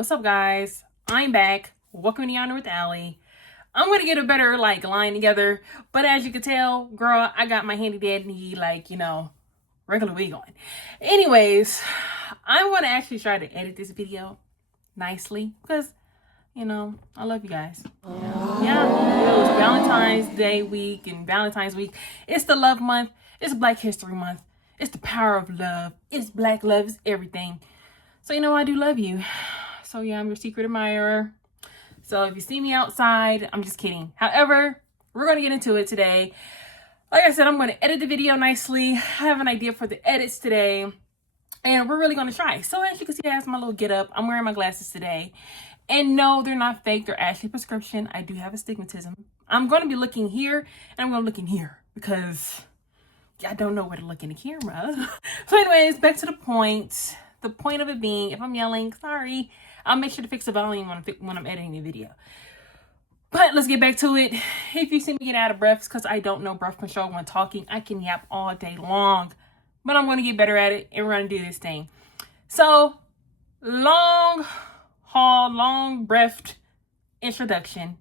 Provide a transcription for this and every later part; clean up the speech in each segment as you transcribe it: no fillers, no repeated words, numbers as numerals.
What's up, guys? I'm back. Welcome to Yonder with Allie. I'm gonna get a better line together, but as you can tell, girl, I got my handy dandy regular wig on. Anyways, I'm gonna actually try to edit this video nicely because I love you guys. Yeah, it was Valentine's Day week and Valentine's week. It's the love month. It's Black History Month. It's the power of love. It's Black love. It's everything. So I do love you. So yeah, I'm your secret admirer. So if you see me outside, I'm just kidding. However, we're going to get into it today. Like I said, I'm going to edit the video nicely. I have an idea for the edits today. And we're really going to try. So as you can see, I have my little get up. I'm wearing my glasses today. And no, they're not fake. They're actually prescription. I do have astigmatism. I'm going to be looking here and I'm going to look in here because I don't know where to look in the camera. So anyways, back to the point. The point of it being, if I'm yelling, sorry, I'll make sure to fix the volume when I'm editing the video. But let's get back to it. If you see me get out of breath, it's because I don't know breath control when talking. I can yap all day long. But I'm going to get better at it, and we're going to do this thing. So, long haul, long breathed introduction.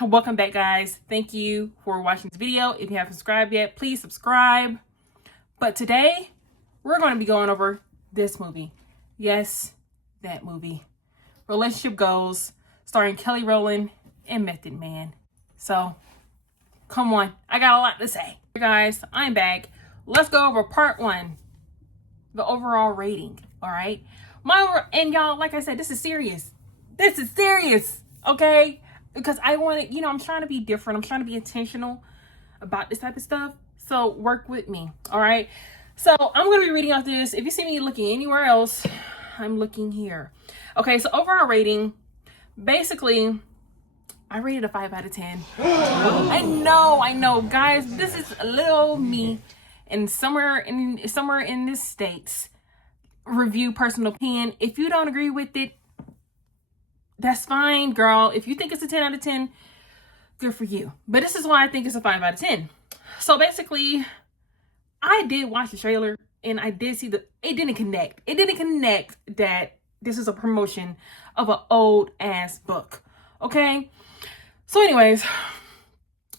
Welcome back, guys. Thank you for watching this video. If you haven't subscribed yet, please subscribe. But today, we're going to be going over this movie. Yes, that movie. Relationship Goals, starring Kelly Rowland and Method Man. So, come on. I got a lot to say. Hey guys, I'm back. Let's go over part 1. The overall rating. Alright? And y'all, like I said, this is serious. This is serious. Okay? Because I want to, I'm trying to be different. I'm trying to be intentional about this type of stuff. So, work with me. Alright? So, I'm going to be reading off this. If you see me looking anywhere else, I'm looking here. Okay, so overall rating, basically, I rated a 5 out of 10. I know, guys, this is a little me, and somewhere in this state's review personal opinion. If you don't agree with it, that's fine, girl. If you think it's a 10 out of 10, good for you. But this is why I think it's a 5 out of 10. So basically, I did watch the trailer. And I did see it didn't connect. It didn't connect that this is a promotion of an old ass book. Okay? So anyways,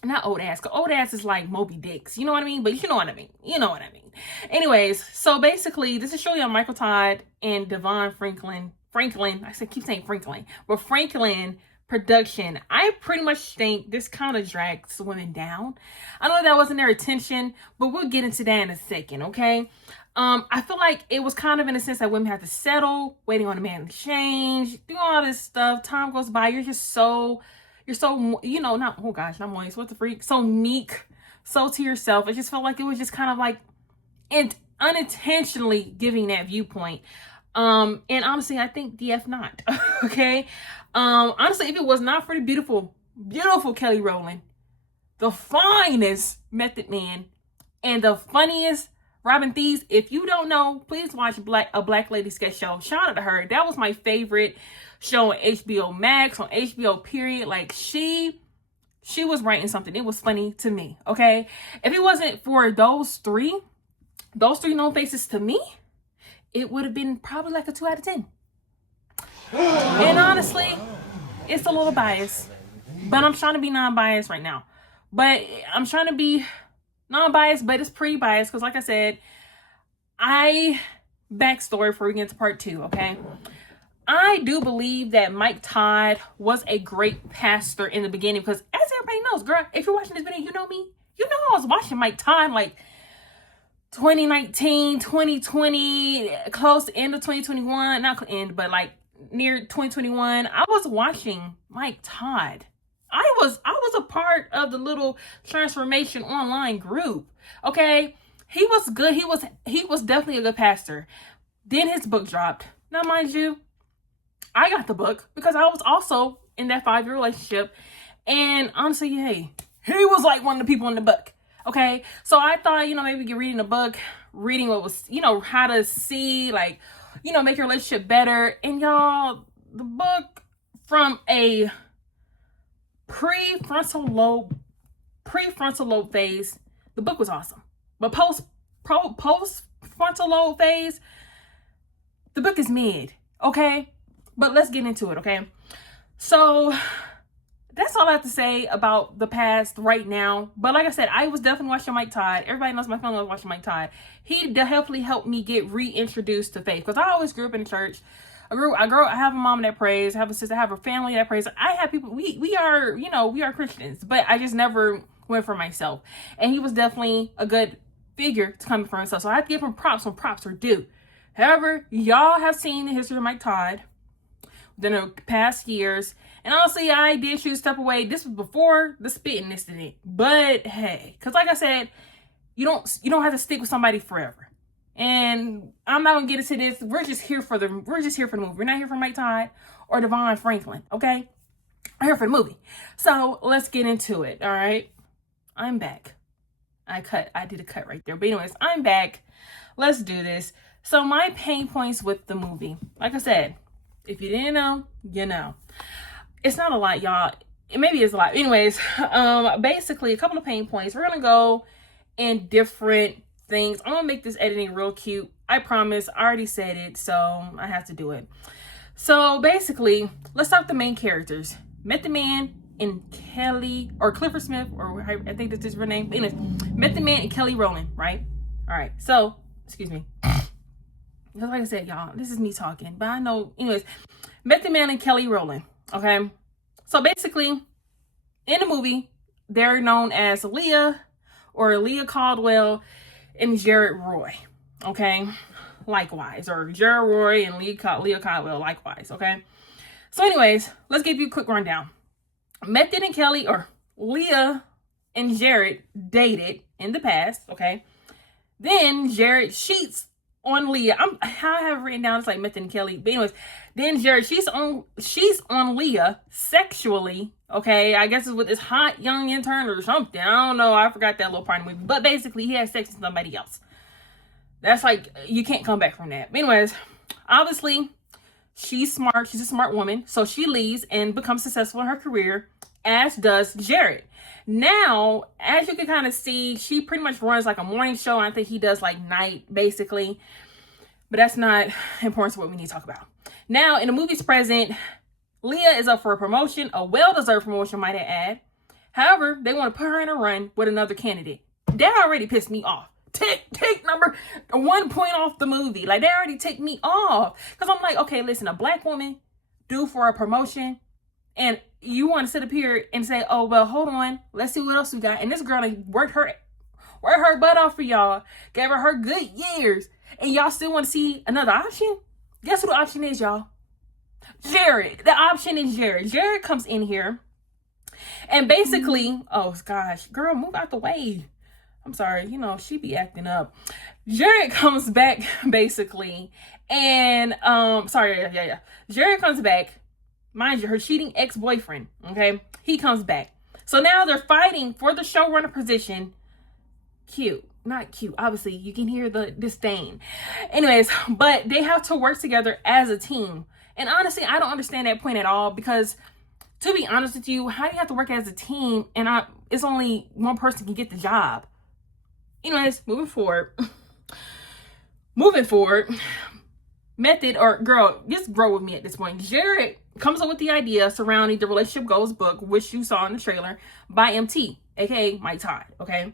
not old ass. Cause old ass is like Moby Dick's. You know what I mean? But you know what I mean. You know what I mean. Anyways, so basically, this is showing on Michael Todd and Devon Franklin. Keep saying Franklin. But Franklin production. I pretty much think this kind of drags women down. I know that wasn't their intention, but we'll get into that in a second, okay? I feel like it was kind of in a sense that women have to settle, waiting on a man to change, do all this stuff. Time goes by. You're so, not, oh gosh, not moist. What the freak? So meek, so to yourself. I just felt like it was just kind of like unintentionally giving that viewpoint. And honestly, I think DF not, okay? Honestly, if it was not for the beautiful, beautiful Kelly Rowland, the finest Method Man, and the funniest Robin Thieves, if you don't know, please watch a Black Lady Sketch Show. Shout out to her. That was my favorite show on HBO Max, on HBO period. Like, she was writing something. It was funny to me, okay? If it wasn't for those three known faces to me, it would have been probably like a 2 out of 10. And honestly, it's a little biased, but I'm trying to be non-biased right now. But I'm trying to be non-biased, but it's pretty biased because, like I said, backstory before we get into part 2, okay? I do believe that Mike Todd was a great pastor in the beginning because, as everybody knows, girl, if you're watching this video, you know me. You know I was watching Mike Todd like 2019, 2020, close to end of 2021, not end, but like near 2021, I was watching Mike Todd. I was a part of the little transformation online group. Okay, he was good. He was definitely a good pastor. Then his book dropped. Now, mind you, I got the book because I was also in that 5-year relationship, and honestly, hey, he was like one of the people in the book. Okay, so I thought, maybe reading the book, reading what was, how to see, like, make your relationship better. And y'all, the book from a prefrontal lobe phase, the book was awesome. But post frontal lobe phase, the book is mid. Okay, But let's get into it, okay? So that's all I have to say about the past right now. But like I said, I was definitely watching Mike Todd. Everybody knows my family was watching Mike Todd. He definitely helped me get reintroduced to faith, because I always grew up in the church. I have a mom that prays. I have a sister. I have a family that prays. I have people. We are, we are Christians, but I just never went for myself. And he was definitely a good figure to come for himself. So I have to give him props when props are due. However, y'all have seen the history of Mike Todd within the past years. And honestly, I did choose to step away. This was before the spitting incident. But hey, because like I said, you don't have to stick with somebody forever. And I'm not gonna get into this. We're just here for the movie. We're not here for Mike Todd or Devon Franklin, okay? I'm here for the movie. So let's get into it. All right. I'm back. I did a cut right there. But anyways, I'm back. Let's do this. So my pain points with the movie. Like I said, if you didn't know, you know. It's not a lot, y'all. Maybe it's a lot. Anyways, basically a couple of pain points. We're gonna go in different things. I'm gonna make this editing real cute. I promise. I already said it, so I have to do it. So basically, let's start with the main characters. Method Man and Kelly, or Clifford Smith, or I think that's his real name. Anyways, Method Man and Kelly Rowland, right? All right. So, excuse me. Because like I said, y'all, this is me talking, but I know. Anyways, Method Man and Kelly Rowland. Okay. So basically, in the movie, they're known as Leah Caldwell and Jared Roy, okay? Likewise, or Jared Roy and Leah Caldwell, likewise, okay? So anyways, let's give you a quick rundown. Method and Kelly, or Leah and Jared, dated in the past, okay? Then Jared cheats on Leah. I have written down, it's like Method and Kelly, but anyways, then Jared, she's on Leah sexually, okay? I guess it's with this hot young intern or something. I don't know. I forgot that little part of the movie. But basically, he has sex with somebody else. That's like, you can't come back from that. But anyways, obviously, she's smart. She's a smart woman. So she leaves and becomes successful in her career, as does Jared. Now, as you can kind of see, she pretty much runs like a morning show. And I think he does like night, basically. But that's not important to what we need to talk about. Now, in the movie's present, Leah is up for a promotion, a well-deserved promotion, might I add. However, they want to put her in a run with another candidate. That already pissed me off. Take number 1 point off the movie. Like, they already take me off. Because I'm like, okay, listen, a black woman due for a promotion, and you want to sit up here and say, oh, well, hold on, let's see what else we got. And this girl like, worked her butt off for y'all, gave her good years, and y'all still want to see another option? Guess who the option is, y'all? Jared. The option is Jared. Jared comes in here and basically, oh gosh, girl, move out the way. I'm sorry, she be acting up. Jared comes back basically, and Jared comes back. Mind you, her cheating ex-boyfriend, okay? He comes back. So now they're fighting for the showrunner position. Cute. Not cute. Obviously, you can hear the disdain. Anyways, but they have to work together as a team. And honestly, I don't understand that point at all, because to be honest with you, how do you have to work as a team and it's only one person can get the job? Anyways, moving forward. Method, or girl, just grow with me at this point. Jared comes up with the idea surrounding the Relationship Goals book, which you saw in the trailer, by MT, aka Mike Todd, okay?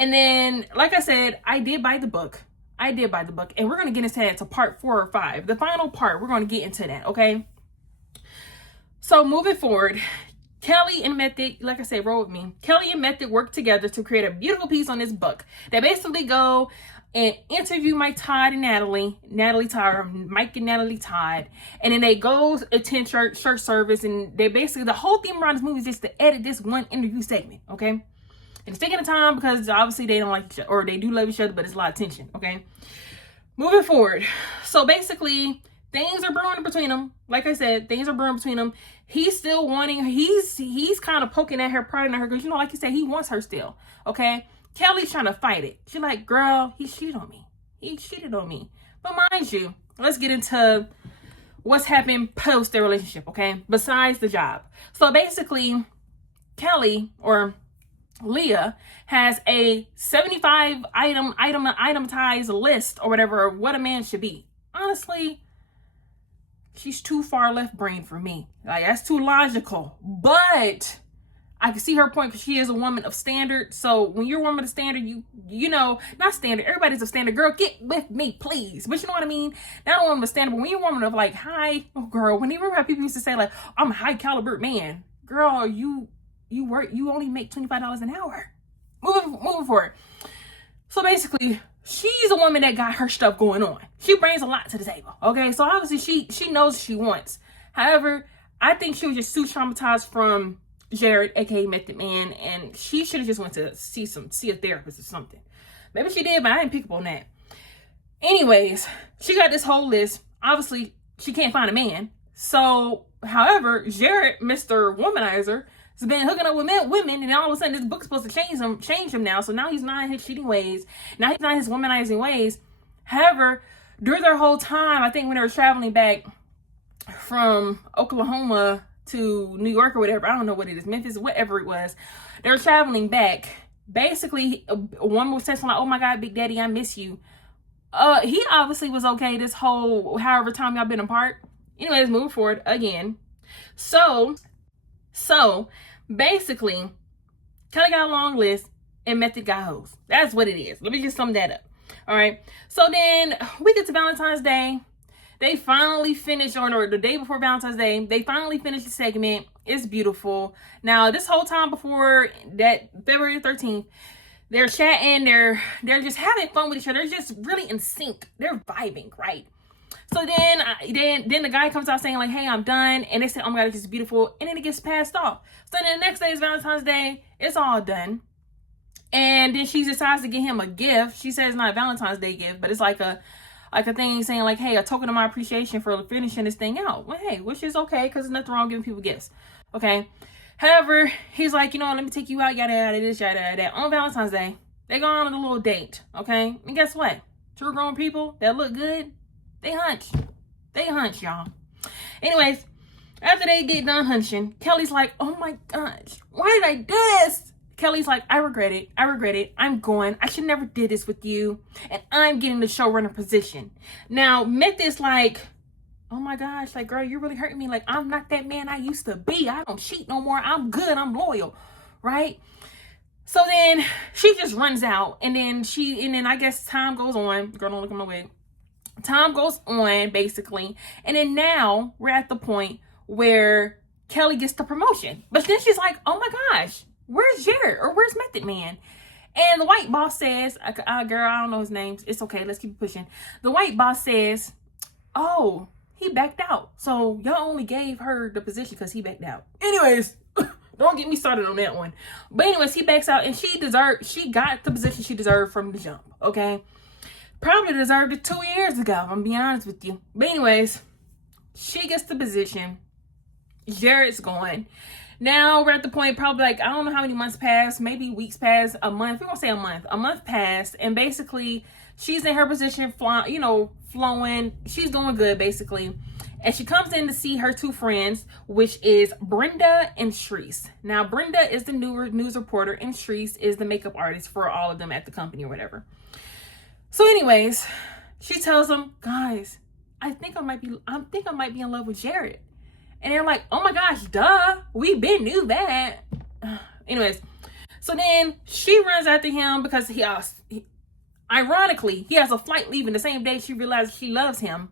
And then, like I said, I did buy the book. And we're going to get into that to part 4 or 5. The final part, we're going to get into that, okay? So, moving forward, Kelly and Method, like I said, roll with me. Kelly and Method work together to create a beautiful piece on this book. They basically go and interview Mike Todd and Mike and Natalie Todd. And then they go attend church service. And they basically, the whole theme around this movie is just to edit this one interview segment, okay? And it's taking the time because obviously they don't like each other, or they do love each other, but it's a lot of tension, okay? Moving forward. So basically, things are brewing between them. Like I said, things are brewing between them. He's still wanting her. He's kind of poking at her, prodding at her, because, like you said, he wants her still, okay? Kelly's trying to fight it. She's like, girl, he cheated on me. But mind you, let's get into what's happened post their relationship, okay? Besides the job. So basically, Kelly, or Leah, has a 75 itemized list or whatever, what a man should be. Honestly, she's too far left brain for me. Like, that's too logical. But I can see her point because she is a woman of standard. So when you're a woman of standard, you know, not standard. Everybody's a standard. Girl, get with me, please. But you know what I mean? Not a woman of standard. But when you're a woman of like high, oh girl, when you remember how people used to say like, I'm a high caliber man. Girl, you only make $25 an hour. Moving forward. So basically, she's a woman that got her stuff going on. She brings a lot to the table. Okay, so obviously she knows what she wants. However, I think she was just too traumatized from Jared, aka Method Man, and she should have just went to see a therapist or something. Maybe she did, but I didn't pick up on that. Anyways, she got this whole list. Obviously, she can't find a man. So, however, Jared, Mr. Womanizer, has been hooking up with women, and all of a sudden this book's supposed to change him now. So now he's not in his cheating ways. Now he's not in his womanizing ways. However, during their whole time, I think when they were traveling back from Oklahoma to New York or whatever, I don't know what it is, Memphis, whatever it was, they were traveling back. Basically, one was saying like, "Oh my God, Big Daddy, I miss you." He obviously was okay this whole however time y'all been apart. Anyways, moving forward again. So basically, Kelly got a long list and Method got hoes. That's what it is. Let me just sum that up. All right. So then we get to Valentine's Day. They finally finished, or the day before Valentine's Day, they finally finished the segment. It's beautiful. Now, this whole time before that, February 13th, they're chatting. They're just having fun with each other. They're just really in sync. They're vibing, right? So then the guy comes out saying like, "Hey, I'm done." And they say, "Oh my God, it's just beautiful." And then it gets passed off. So then the next day is Valentine's Day. It's all done. And then she decides to get him a gift. She says it's not a Valentine's Day gift, but it's like a thing saying like, "Hey, a token of my appreciation for finishing this thing out." Well, hey, which is okay because there's nothing wrong giving people gifts. Okay. However, he's like, let me take you out, yada, yada, this, yada, yada, that. On Valentine's Day, they go on a little date. Okay. And guess what? Two grown people that look good, they hunch. They hunch, y'all. Anyways, after they get done hunching, Kelly's like, "Oh my gosh, why did I do this?" Kelly's like, I regret it. I'm going. I should never did this with you. And I'm getting the showrunner position. Now, Method's like, "Oh my gosh, like, girl, you're really hurting me. Like, I'm not that man I used to be. I don't cheat no more. I'm good. I'm loyal." Right? So then she just runs out. And then I guess time goes on. Girl, don't look at my wig. Time goes on, basically. And then now we're at the point where Kelly gets the promotion. But then she's like, "Oh my gosh, where's Jared? Or where's Method Man?" And the white boss says, girl, I don't know his name. It's okay. Let's keep pushing. The white boss says, "Oh, he backed out. So y'all only gave her the position because he backed out." Anyways, don't get me started on that one. But anyways, he backs out and she got the position she deserved from the jump. Okay. Probably deserved it 2 years ago. I'm gonna be honest with you. But anyways, she gets the position. Jared's going. Now we're at the point, probably like, I don't know how many months passed, maybe weeks passed, a month. We're gonna say a month. A month passed, and basically she's in her position, flowing. She's doing good, basically. And she comes in to see her two friends, which is Brenda and Shreese. Now, Brenda is the news reporter, and Shreese is the makeup artist for all of them at the company or whatever. So, anyways, she tells them, "Guys, I think I might be in love with Jared." And they're like, "Oh my gosh, duh. We been knew that." Anyways, so then she runs after him because ironically, he has a flight leaving the same day she realizes she loves him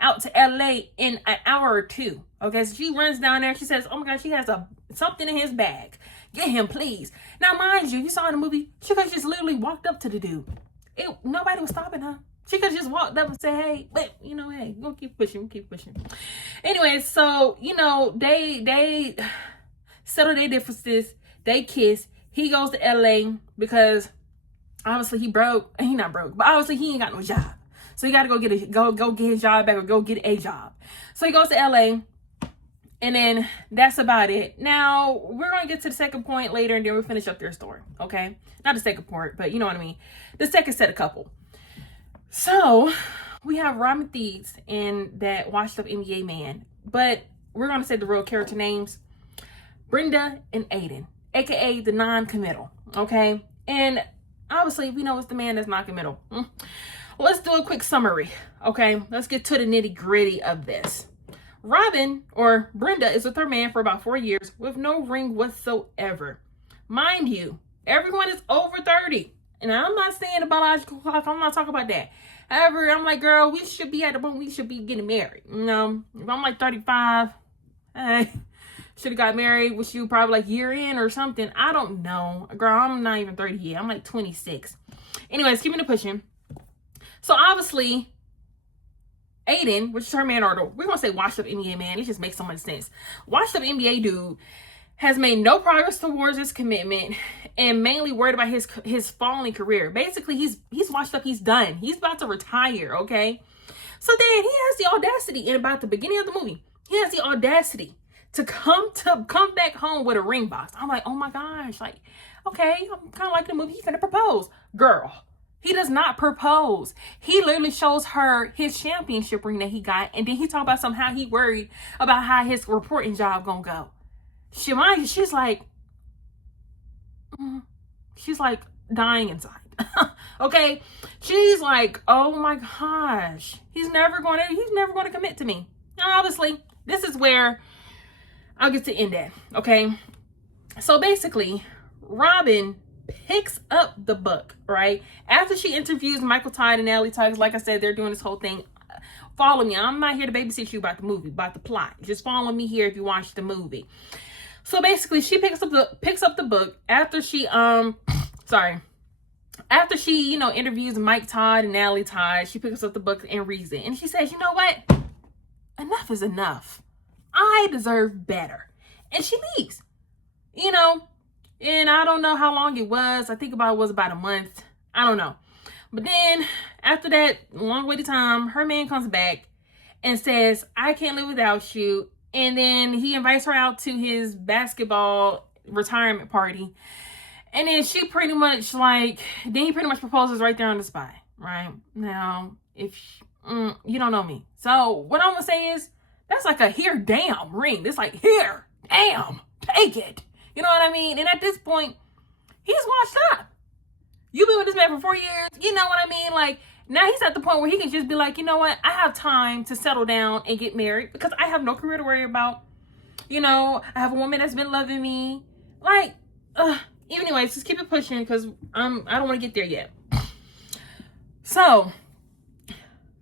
out to LA in an hour or two. Okay, so she runs down there. She says, "Oh my gosh, she has something in his bag. Get him, please." Now, mind you saw in the movie, she could have just literally walked up to the dude. Nobody was stopping her. She could have just walked up and said, "Hey," but hey, we'll keep pushing. Anyways, so, they settle their differences. They kiss. He goes to LA because obviously he broke. He not broke, but obviously he ain't got no job. So he got to go get his job back or go get a job. So he goes to LA, and then that's about it. Now we're going to get to the second point later, and then we'll finish up their story. Okay. Not the second part, but you know what I mean. The second set of couple. So we have Robin Thede and that washed up NBA man, but we're going to say the real character names: Brenda and Aiden, aka the non-committal. Okay. And obviously we know it's the man that's non-committal. Let's do a quick summary. Okay. Let's get to the nitty gritty of this. Robin, or Brenda, is with her man for about 4 years with no ring whatsoever. Mind you, everyone is over 30. And I'm not saying the biological clock, I'm not talking about that. However, I'm like, girl, we should be at the point we should be getting married. You know, if I'm like 35, should have got married with you probably like year in or something. I don't know. Girl, I'm not even 30 yet. I'm like 26. Anyways, keeping it pushing. So obviously, Aiden, which is her man, or we're going to say washed up NBA man. It just makes so much sense. Washed up NBA dude has made no progress towards his commitment and mainly worried about his falling career. Basically, he's washed up. He's done. He's about to retire, okay? So then he has the audacity, and about the beginning of the movie, he has the audacity to come back home with a ring box. I'm like, oh my gosh, like, okay, I'm kind of like the movie. He's gonna propose. Girl, he does not propose. He literally shows her his championship ring that he got, and then he talk about somehow he worried about how his reporting job gonna go. She's like dying inside. Okay, she's like, oh my gosh, he's never going to commit to me. Now, obviously, this is where I'll get to end that. Okay, so basically, Robin picks up the book right after she interviews Michael Todd and Allie Todd. Like I said, they're doing this whole thing. Follow me. I'm not here to babysit you about the movie, about the plot. Just follow me here if you watch the movie. So basically, she picks up the book after she interviews Mike Todd and Allie Todd. She picks up the book and reads it, and she says, "You know what? Enough is enough. I deserve better." And she leaves. You know, and I don't know how long it was. I think it was about a month. I don't know. But then after that long wait of time, her man comes back and says, "I can't live without you." And then he invites her out to his basketball retirement party. And then he pretty much proposes right there on the spot, right? Now, if you don't know me. So what I'm going to say is, that's like a here, damn ring. It's like, here, damn, take it. You know what I mean? And at this point, he's washed up. You've been with this man for 4 years. You know what I mean? Like, now he's at the point where he can just be like, you know what? I have time to settle down and get married because I have no career to worry about. You know, I have a woman that's been loving me. Like, anyways, just keep it pushing because I don't want to get there yet. So,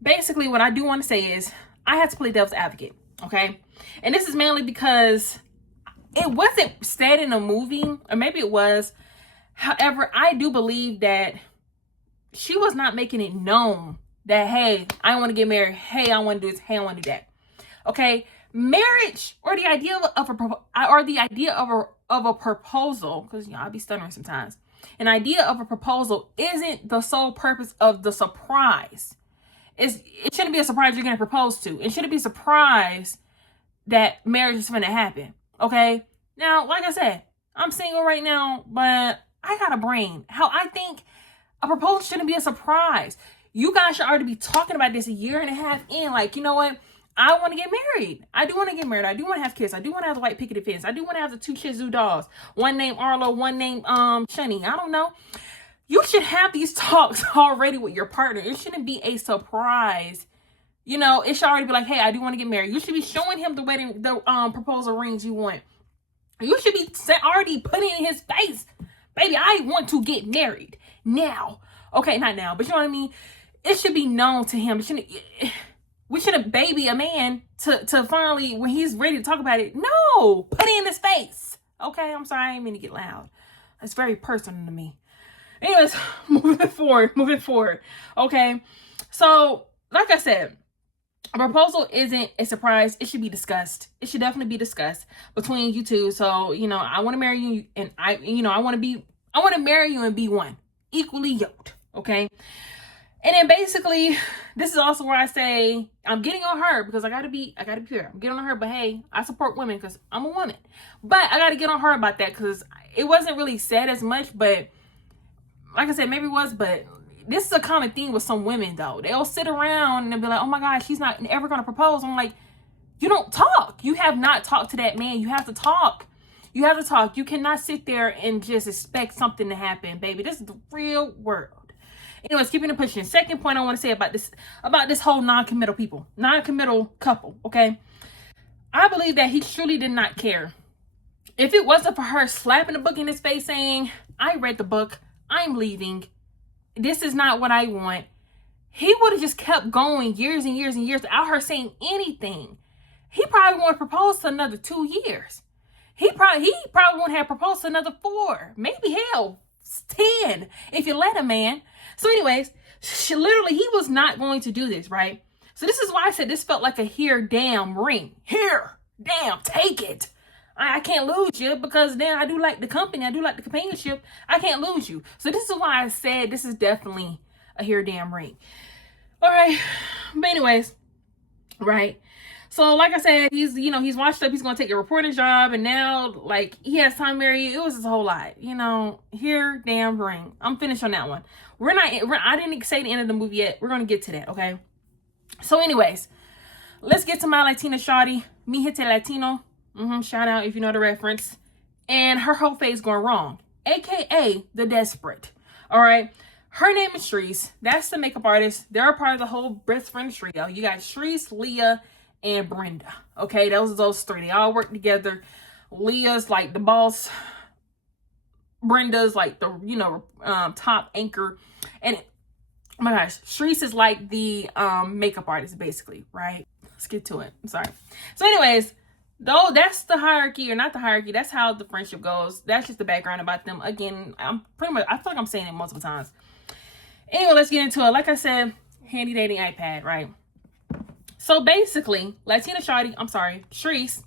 basically what I do want to say is I had to play devil's advocate, okay? And this is mainly because it wasn't said in a movie, or maybe it was. However, I do believe that she was not making it known that, hey, I want to get married. Hey, I want to do this. Hey, I want to do that. Okay, marriage or the idea of a proposal, because I'll be stuttering sometimes. An idea of a proposal isn't the sole purpose of the surprise. It shouldn't be a surprise you're going to propose to. It shouldn't be a surprise that marriage is going to happen. Okay, now, like I said, I'm single right now, but I got a brain. How I think a proposal shouldn't be a surprise. You guys should already be talking about this a year and a half in. Like, you know what? I want to get married. I do want to get married. I do want to have kids. I do want to have the white picket fence. I do want to have the 2 Shih Tzu dogs. One named Arlo, one named Shunny. I don't know. You should have these talks already with your partner. It shouldn't be a surprise. You know, it should already be like, hey, I do want to get married. You should be showing him the proposal rings you want. You should be already putting in his face, baby, I want to get married now. Okay, not now, but you know what I mean? It should be known to him. We shouldn't baby a man to finally, when he's ready to talk about it, no, put it in his face. Okay, I'm sorry, I didn't mean to get loud. It's very personal to me. Anyways, moving forward. Okay, so like I said, a proposal isn't a surprise. It should be discussed. It should definitely be discussed between you two. So, you know, I want to marry you, and I want to marry you and be one, equally yoked. Okay. And then basically, this is also where I say I'm getting on her because I gotta be fair. I'm getting on her, but hey, I support women because I'm a woman. But I gotta get on her about that because it wasn't really said as much, but like I said, maybe it was, but this is a common thing with some women though. They'll sit around and be like, oh my gosh, she's not ever gonna propose. I'm like, you don't talk. You have not talked to that man. You have to talk. You have to talk. You cannot sit there and just expect something to happen, baby. This is the real world. Anyways, keeping it pushing. Second point I want to say about this whole non-committal couple, okay? I believe that he truly did not care. If it wasn't for her slapping the book in his face saying, I read the book, I'm leaving, this is not what I want, he would have just kept going years and years and years without her saying anything. He probably won't propose to another 2 years. He probably won't have proposed to another 4, maybe hell, 10, if you let him, man. So anyways, he was not going to do this, right? So this is why I said this felt like a here, damn ring. Here, damn, take it. I can't lose you because then I do like the company. I do like the companionship. I can't lose you. So this is why I said this is definitely a here, damn ring. All right. But anyways, right. So like I said, he's washed up. He's going to take a reporting job. And now, like, he has time married. It was just a whole lot. Here, damn ring. I'm finished on that one. I didn't say the end of the movie yet. We're going to get to that, okay? So anyways, let's get to my Latina shawty. Mi gente Latino. Shout out if you know the reference. And her whole face going wrong, aka the Desperate. All right, her name is Shreese. That's the makeup artist. They're a part of the whole best friend trio. You got Shreese, Leah, and Brenda. Okay, those 3. They all work together. Leah's like the boss. Brenda's like the top anchor, and oh my gosh, Shreese is like the makeup artist basically. Right? Let's get to it. I'm sorry. So anyways. Though that's the hierarchy, or not the hierarchy, that's how the friendship goes. That's just the background about them. Again, I feel like I'm saying it multiple times. Anyway, let's get into it. Like I said, handy dating iPad, right? So basically, Shreese.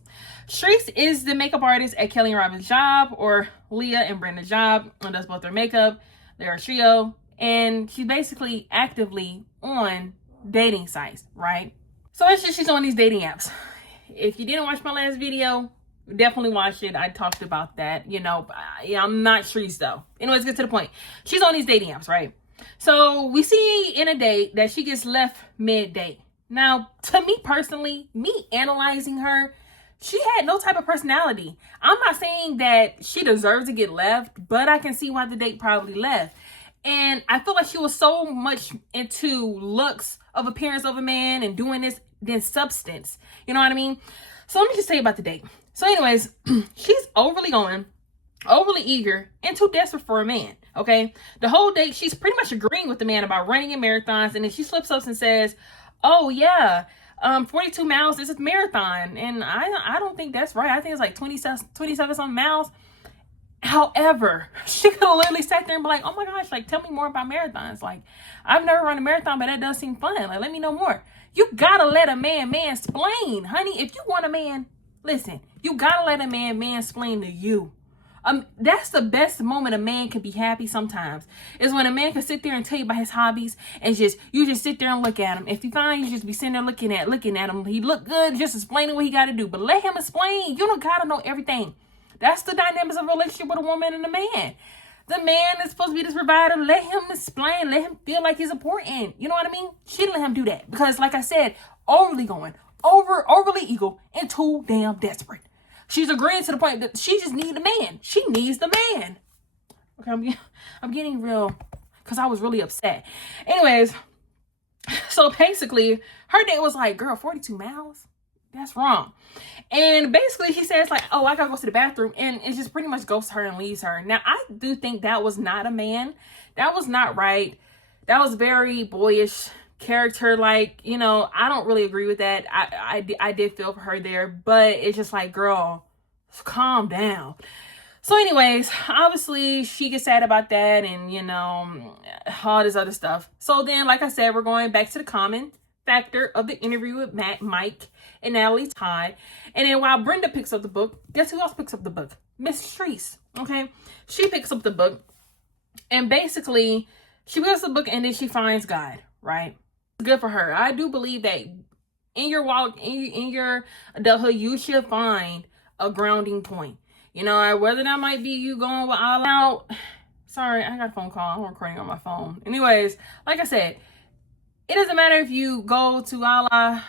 Shreese is the makeup artist at Kelly and Robin's job, or Leah and Brenda's job, and does both their makeup. They're a trio, and she's basically actively on dating sites, right? So it's just she's on these dating apps. If you didn't watch my last video, definitely watch it. I talked about that. I'm not Shreese though. Anyways, get to the point. She's on these dating apps, right? So we see in a date that she gets left mid-date. Now, to me personally, me analyzing her, she had no type of personality. I'm not saying that she deserves to get left, but I can see why the date probably left. And I feel like she was so much into looks of appearance of a man and doing this than substance. You know what I mean? So let me just say about the date. So anyways, she's overly eager, and too desperate for a man. Okay? The whole date, she's pretty much agreeing with the man about running in marathons, and then she slips up and says, oh yeah, 42 miles is a marathon. And I don't think that's right. I think it's like 27 something miles. However, she could have literally sat there and be like, oh my gosh, like, tell me more about marathons. Like, I've never run a marathon, but that does seem fun. Like, let me know more. You gotta let a man mansplain, honey. If you want a man, listen, you gotta let a man mansplain to you. That's the best moment a man can be happy sometimes, is when a man can sit there and tell you about his hobbies, and you just sit there and look at him. If you find you just be sitting there looking at him, he look good, just explaining what he got to do. But let him explain. You don't gotta know everything. That's the dynamics of a relationship with a woman and a man. The man is supposed to be this provider. Let him explain. Let him feel like he's important. You know what I mean? She didn't let him do that because, like I said, overly eager, and too damn desperate. She's agreeing to the point that she just needs a man. She needs the man. Okay, I'm getting real because I was really upset. Anyways, so basically, her date was like, girl, 42 miles? That's wrong. And basically he says like, oh, I gotta go to the bathroom, and it just pretty much ghosts her and leaves her. Now, I do think that was not a man. That was not right. That was very boyish character. Like, I don't really agree with that. I did feel for her there, but it's just like, girl, calm down. So anyways, obviously she gets sad about that, and all this other stuff. So then, like I said, we're going back to the common factor of the interview with Mike and Natalie Todd. And then while Brenda picks up the book, guess who else picks up the book? Miss Shreese. Okay, she picks up the book, and basically she picks up the book, and then she finds God. Right, good for her. I do believe that in your walk, in your adulthood, you should find a grounding point. Whether that might be you going with Allah. Sorry, I got a phone call. I'm recording on my phone. Anyways, like I said, it doesn't matter if you go to Allah,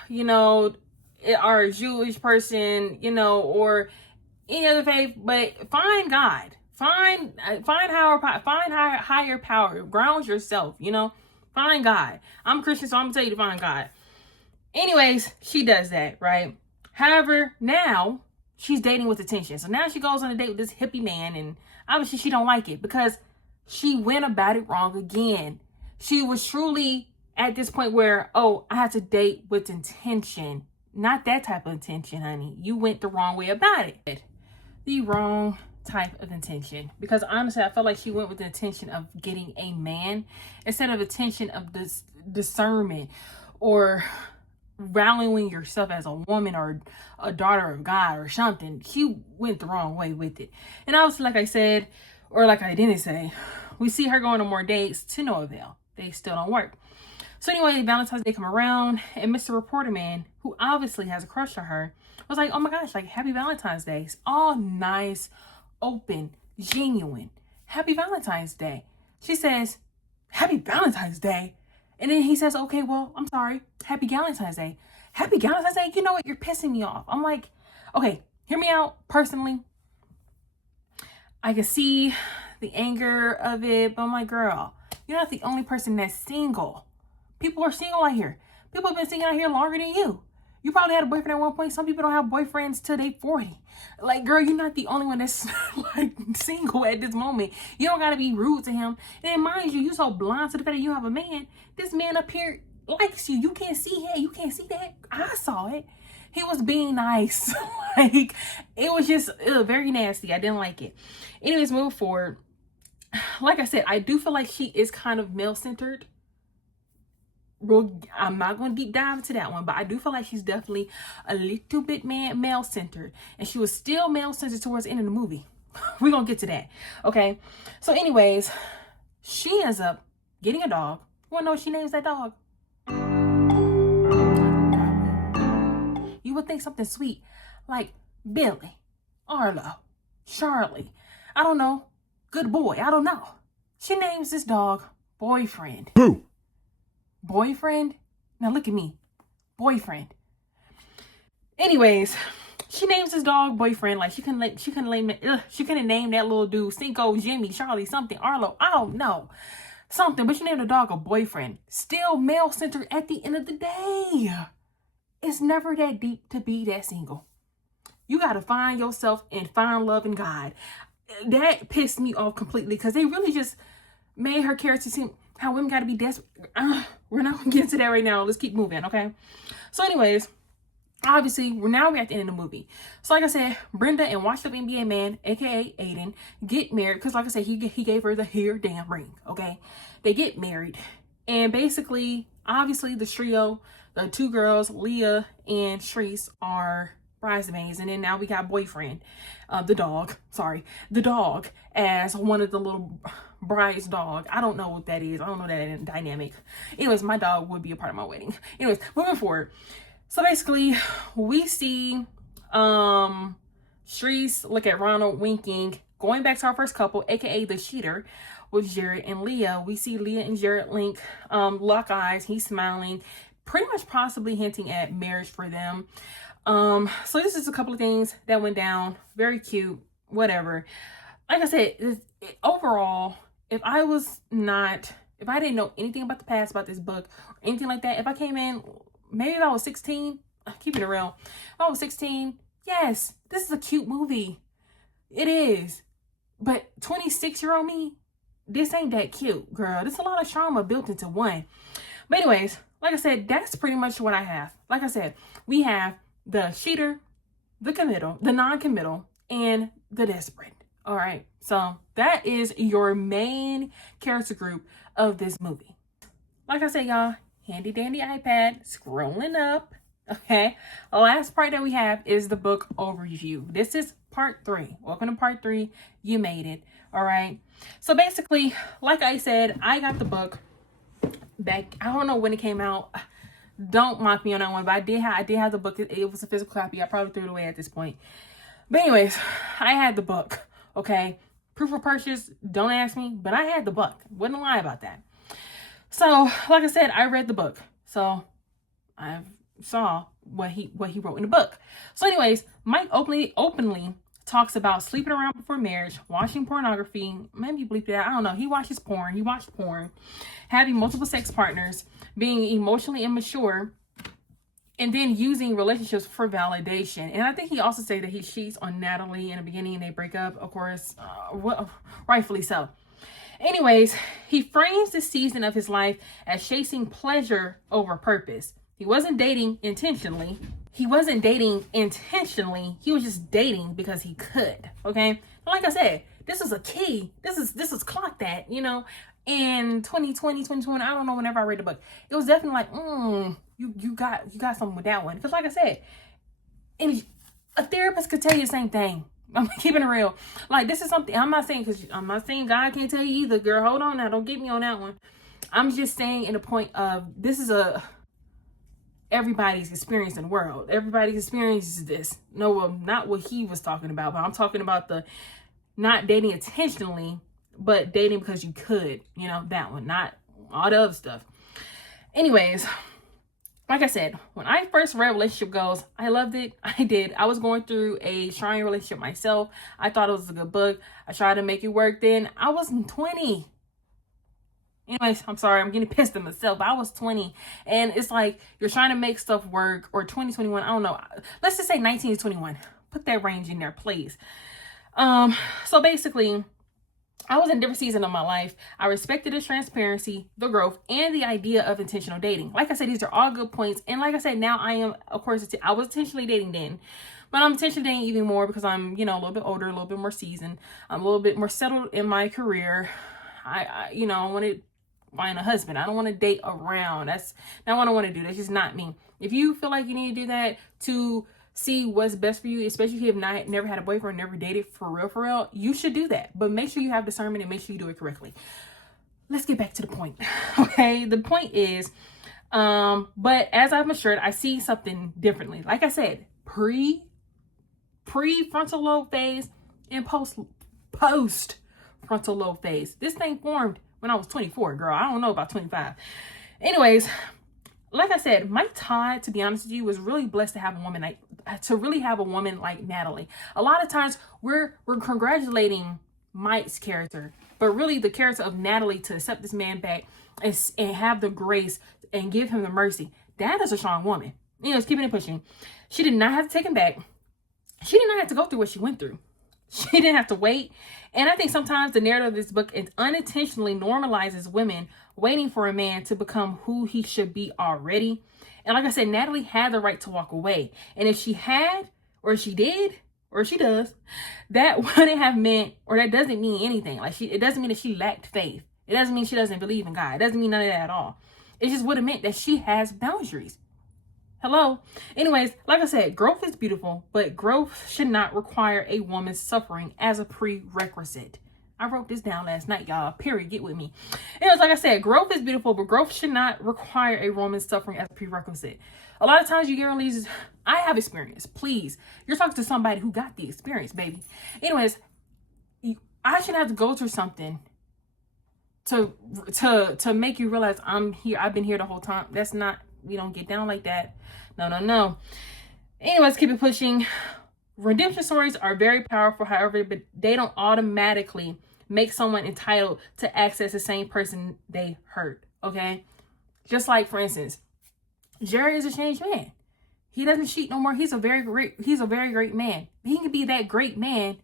or a Jewish person, or any other faith, but find God, find higher power, ground yourself, find God. I'm Christian, so I'm gonna tell you to find God. Anyways, she does that, right? However, now she's dating with attention. So now she goes on a date with this hippie man, and obviously she don't like it because she went about it wrong again. She was truly at this point where, oh, I have to date with intention. Not that type of intention, honey. You went the wrong way about it. The wrong type of intention. Because honestly, I felt like she went with the intention of getting a man instead of intention of this discernment or valuing yourself as a woman or a daughter of God or something. She went the wrong way with it. And obviously, like I said, or like I didn't say, we see her going on more dates to no avail. They still don't work. So anyway, Valentine's Day come around, and Mr. Reporter Man, who obviously has a crush on her, was like, oh my gosh, like, happy Valentine's Day. It's all nice, open, genuine. Happy Valentine's Day. She says, happy Valentine's Day. And then he says, okay, well, I'm sorry. Happy Valentine's Day. Happy Valentine's Day? You know what? You're pissing me off. I'm like, okay, hear me out personally. I can see the anger of it, but I'm like, girl, you're not the only person that's single. People are single out here. People have been single out here longer than you. You probably had a boyfriend at one point. Some people don't have boyfriends till they 40. Like, girl, you're not the only one that's like single at this moment. You don't gotta be rude to him. And mind you, you're so blind to the fact that you have a man. This man up here likes you. You can't see that. You can't see that. I saw it. He was being nice. Like, it was just very nasty. I didn't like it. Anyways, moving forward. Like I said, I do feel like she is kind of male-centered. I'm not going to deep dive into that one, but I do feel like she's definitely a little bit male-centered. And she was still male-centered towards the end of the movie. We're going to get to that. Okay. So anyways, she ends up getting a dog. You want to know what she names that dog? You would think something sweet like Billy, Arlo, Charlie. I don't know. Good boy. I don't know. She names this dog Boyfriend. Boo! Boyfriend? Now look at me. Boyfriend. Anyways, she names this dog Boyfriend. Like she couldn't name that little dude Cinco, Jimmy, Charlie, something, Arlo. I don't know. Something, but she named the dog a Boyfriend. Still male-centered at the end of the day. It's never that deep to be that single. You got to find yourself and find love in God. That pissed me off completely because they really just made her character seem how women got to be desperate. We're not going to get into that right now. Let's keep moving, okay? So anyways, obviously, we're at the end of the movie. So like I said, Brenda and washed up NBA man, a.k.a. Aiden, get married. Because like I said, he gave her the hair damn ring, okay? They get married. And basically, obviously, the trio, the two girls, Leah and Shreese, are bridesmaids. And then now we got Boyfriend, the dog as one of the little bride's dog. I don't know what that is. I don't know that dynamic. Anyways, my dog would be a part of my wedding. Anyways, moving forward. So basically, we see Shreese look at Ronald winking, going back to our first couple, aka the cheater, with Jared and Leah. We see Leah and Jared lock eyes. He's smiling, pretty much possibly hinting at marriage for them. So this is a couple of things that went down. Very cute, whatever. Like I said, overall, if I didn't know anything about the past, about this book, or anything like that, if I came in, maybe if I was 16, keeping it real, if I was 16, yes, this is a cute movie. It is. But 26-year-old me, this ain't that cute, girl. There's a lot of trauma built into one. But anyways, like I said, that's pretty much what I have. Like I said, we have the cheater, the non-committal, and the desperate. All right. So that is your main character group of this movie. Like I said, y'all, handy dandy iPad, scrolling up. Okay. The last part that we have is the book overview. This is part 3. Welcome to part 3. You made it. All right. So basically, like I said, I got the book back. I don't know when it came out. Don't mock me on that one, but I did have the book. It was a physical copy. I probably threw it away at this point. But anyways, I had the book. Okay. Proof of purchase, don't ask me, but I had the book. Wouldn't lie about that. So, like I said, I read the book. So, I saw what he wrote in the book. So anyways, Mike openly talks about sleeping around before marriage, watching pornography, maybe bleeped it out, I don't know. He watched porn, having multiple sex partners, being emotionally immature, and then using relationships for validation. And I think he also said that he cheats on Natalie in the beginning and they break up, of course, rightfully so. Anyways, he frames this season of his life as chasing pleasure over purpose. He wasn't dating intentionally. He was just dating because he could. Okay. Like I said, this is a key. This is clock that, in 2020, 2021, I don't know, whenever I read the book, it was definitely like, you got something with that one. Because like I said, and a therapist could tell you the same thing. I'm keeping it real. Like, this is something, I'm not saying God can't tell you either, girl. Hold on now. Don't get me on that one. I'm just saying in the point of, this is everybody's experience in the world. Everybody experiences this. No, well, not what he was talking about, but I'm talking about the not dating intentionally, but dating because you could, that one, not all the other stuff. Anyways, like I said, when I first read Relationship Goals, I loved it. I did. I was going through a trying relationship myself. I thought it was a good book. I tried to make it work then. I was 20. Anyways, I'm sorry. I'm getting pissed at myself. But I was 20. And it's like you're trying to make stuff work. Or 2021. I don't know. Let's just say 19 to 21. Put that range in there, please. So basically, I was in a different season of my life. I respected the transparency, the growth, and the idea of intentional dating. Like I said, these are all good points. And like I said, now I am, of course, I was intentionally dating then, but I'm intentionally dating even more because I'm, a little bit older, a little bit more seasoned. I'm a little bit more settled in my career. I want to find a husband. I don't want to date around. That's not what I want to do. That's just not me. If you feel like you need to do that to see what's best for you, especially if you have never had a boyfriend, never dated for real, you should do that. But make sure you have discernment and make sure you do it correctly. Let's get back to the point. Okay, the point is, but as I've matured, I see something differently. Like I said, pre frontal lobe phase and post frontal lobe phase. This thing formed when I was 24, girl. I don't know about 25. Anyways, like I said, Mike Todd, to be honest with you, was really blessed to have a woman like Natalie. A lot of times we're congratulating Mike's character, but really the character of Natalie to accept this man back and have the grace and give him the mercy. That is a strong woman. It's keeping it pushing. She did not have to take him back. She did not have to go through what she went through. She didn't have to wait. And I think sometimes the narrative of this book unintentionally normalizes women waiting for a man to become who he should be already. And like I said, Natalie had the right to walk away. And if she had, or she did, or she does, that wouldn't have meant, or that doesn't mean anything. It doesn't mean that she lacked faith. It doesn't mean she doesn't believe in God. It doesn't mean none of that at all. It just would have meant that she has boundaries. Hello. Anyways, like I said, growth is beautiful, but growth should not require a woman's suffering as a prerequisite. I wrote this down last night, y'all. Period. Get with me. It was like I said, growth is beautiful, but growth should not require a woman's suffering as a prerequisite. A lot of times you get on these, I have experience. Please. You're talking to somebody who got the experience, baby. Anyways, I shouldn't have to go through something to make you realize I'm here. I've been here the whole time. That's not, we don't get down like that. No. Anyways, keep it pushing. Redemption stories are very powerful, however, but they don't automatically make someone entitled to access the same person they hurt. Okay? Just like, for instance, Jerry is a changed man. He doesn't cheat no more. He's a very great man. He can be that great man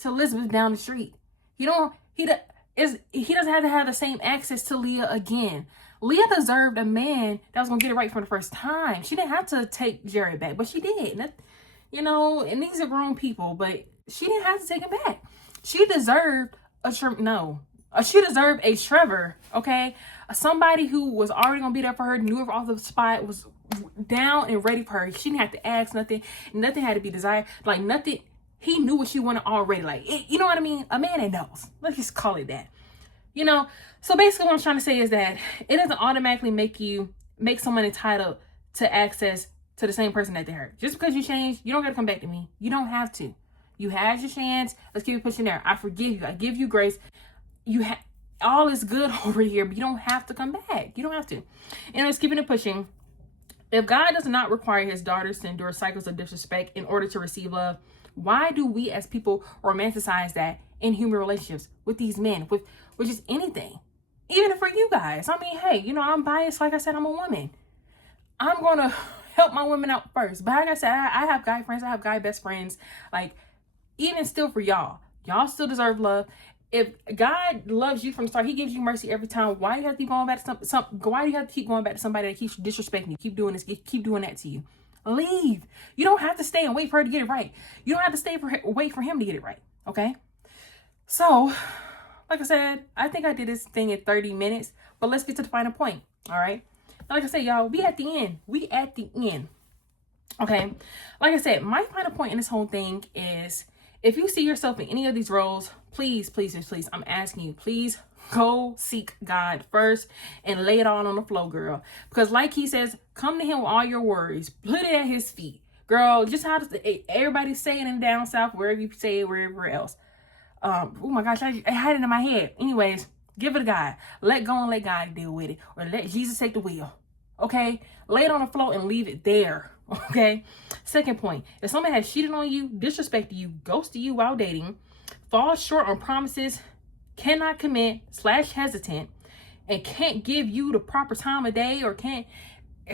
to Elizabeth down the street. He doesn't have to have the same access to Leah again. Leah deserved a man that was going to get it right for the first time. She didn't have to take Jerry back, but she did. And these are grown people, but she didn't have to take him back. She deserved she deserved a Trevor, okay? Somebody who was already going to be there for her, knew her off the spot, was down and ready for her. She didn't have to ask nothing. Nothing had to be desired. Like, nothing. He knew what she wanted already. You know what I mean? A man that knows. Let's just call it that. So basically what I'm trying to say is that it doesn't automatically make someone entitled to access to the same person that they hurt. Just because you changed, you don't got to come back to me. You don't have to. You had your chance. Let's keep it pushing there. I forgive you. I give you grace. All is good over here, but you don't have to come back. You don't have to. And let's keep it pushing. If God does not require his daughters to endure cycles of disrespect in order to receive love, why do we as people romanticize that in human relationships with these men, with just anything? Even for you guys. I mean, hey, I'm biased. Like I said, I'm a woman. I'm going to help my women out first. But like I said, I have guy friends, I have guy best friends. Like, even still for y'all still deserve love. If God loves you from the start, he gives you mercy every time. Why do you have to keep going back to why do you have to keep going back to somebody that keeps disrespecting you, keep doing this, keep doing that to you? Leave. You don't have to stay and wait for her to get it right. You don't have to wait for him to get it right. Okay? So, like I said, I think I did this thing in 30 minutes, but let's get to the final point. All right? Like I said, y'all, we at the end. Okay? Like I said, my final point in this whole thing is, if you see yourself in any of these roles, please, I'm asking you, please go seek God first and lay it all on the floor, girl. Because like he says, come to him with all your worries. Put it at his feet. Girl, just how everybody's saying in down south, wherever you say it, wherever else. Oh my gosh, I had it in my head. Anyways, give it to God. Let go and let God deal with it. Or let Jesus take the wheel. Okay? Lay it on the floor and leave it there. Okay? Second point. If someone has cheated on you, disrespected you, ghosted you while dating, falls short on promises, cannot commit / hesitant, and can't give you the proper time of day, or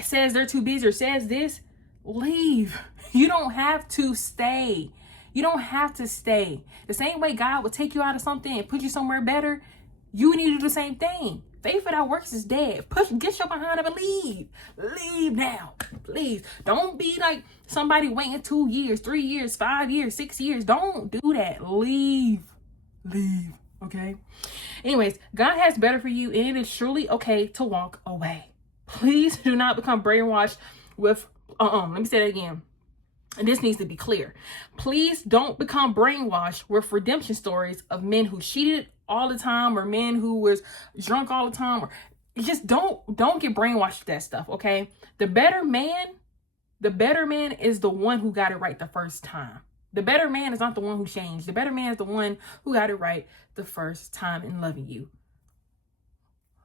says they're too busy, or says this, leave. You don't have to stay. You don't have to stay. The same way God will take you out of something and put you somewhere better, you need to do the same thing. Faith without works is dead. Get your behind up and leave. Leave now. Please. Don't be like somebody waiting 2 years, 3 years, 5 years, 6 years. Don't do that. Leave. Okay? Anyways, God has better for you, and it is truly okay to walk away. Please do not become brainwashed with, let me say that again. And this needs to be clear. Please don't become brainwashed with redemption stories of men who cheated all the time, or men who was drunk all the time, or just don't get brainwashed with that stuff. Okay? The better man is the one who got it right the first time. The better man is not the one who changed. The better man is the one who got it right the first time in loving you.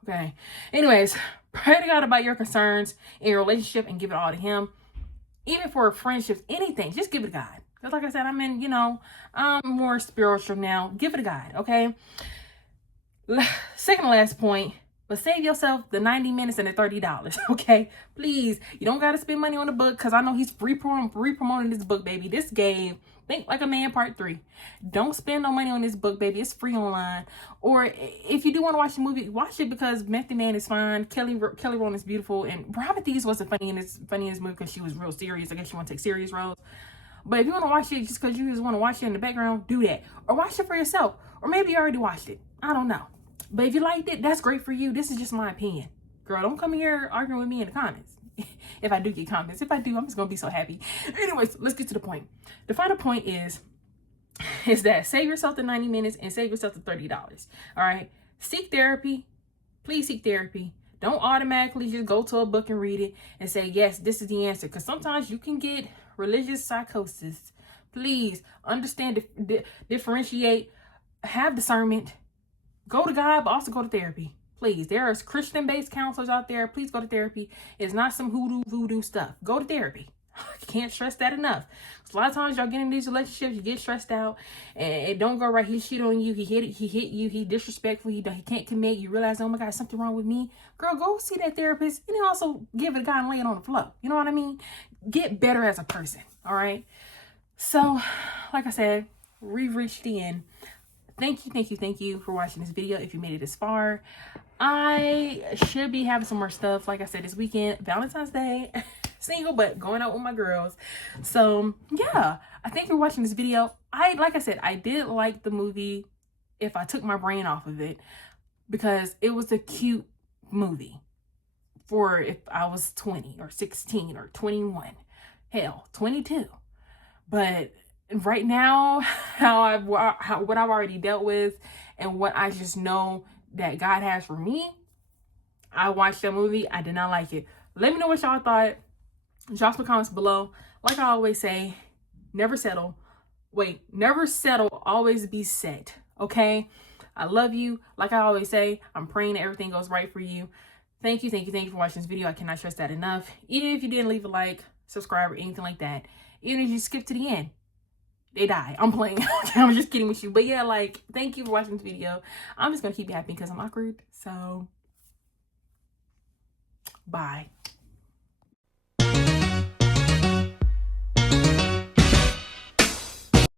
Okay? Anyways, pray to God about your concerns in your relationship and give it all to him. Even for friendships, anything, just give it to God. Because like I said, I'm more spiritual now. Give it to God, okay? Second to last point, but save yourself the 90 minutes and the $30, okay? Please, you don't got to spend money on the book, because I know he's re-promoting this book, baby. This game, Think Like a Man Part 3. Don't spend no money on this book, baby. It's free online. Or if you do want to watch the movie, watch it, because Method Man is fine. Kelly Rowland is beautiful. And Robin Thicke wasn't funny in this movie because she was real serious. I guess she want to take serious roles. But if you want to watch it just because you just want to watch it in the background, do that. Or watch it for yourself. Or maybe you already watched it. I don't know. But if you liked it, that's great for you. This is just my opinion. Girl, don't come here arguing with me in the comments. If I do get comments. If I do, I'm just going to be so happy. Anyways, let's get to the point. The final point is that save yourself the 90 minutes and save yourself the $30. All right? Seek therapy. Please seek therapy. Don't automatically just go to a book and read it and say, yes, this is the answer. Because sometimes you can get religious psychosis. Please understand, differentiate, have discernment. Go to God, but also go to therapy. Please. There are Christian-based counselors out there. Please go to therapy. It's not some voodoo stuff. Go to therapy. I can't stress that enough. A lot of times y'all get in these relationships, you get stressed out, and it don't go right. He cheated on you. He hit you. He disrespectful. He can't commit. You realize, oh my God, something wrong with me. Girl, go see that therapist, and then also give it a guy and lay it on the floor. You know what I mean? Get better as a person. All right. So, like I said, we've reached the end. Thank you for watching this video. If you made it this far, I should be having some more stuff, like I said, this weekend, Valentine's Day, single, but going out with my girls. So yeah, I thank you for watching this video. Like I said, I did like the movie if I took my brain off of it, because it was a cute movie for if I was 20 or 16 or 21, hell, 22. But right now, what I've already dealt with and what I just know that God has for me, I watched that movie. I did not like it. Let me know what y'all thought. Drop some comments below. Like I always say, never settle. Never settle. Always be set. Okay? I love you. Like I always say, I'm praying that everything goes right for you. Thank you for watching this video. I cannot stress that enough. Even if you didn't leave a like, subscribe, or anything like that. Even if you skip to the end, they die. I'm playing. I'm just kidding with you. But yeah, like, thank you for watching this video. I'm just going to keep you happy because I'm awkward. So, bye.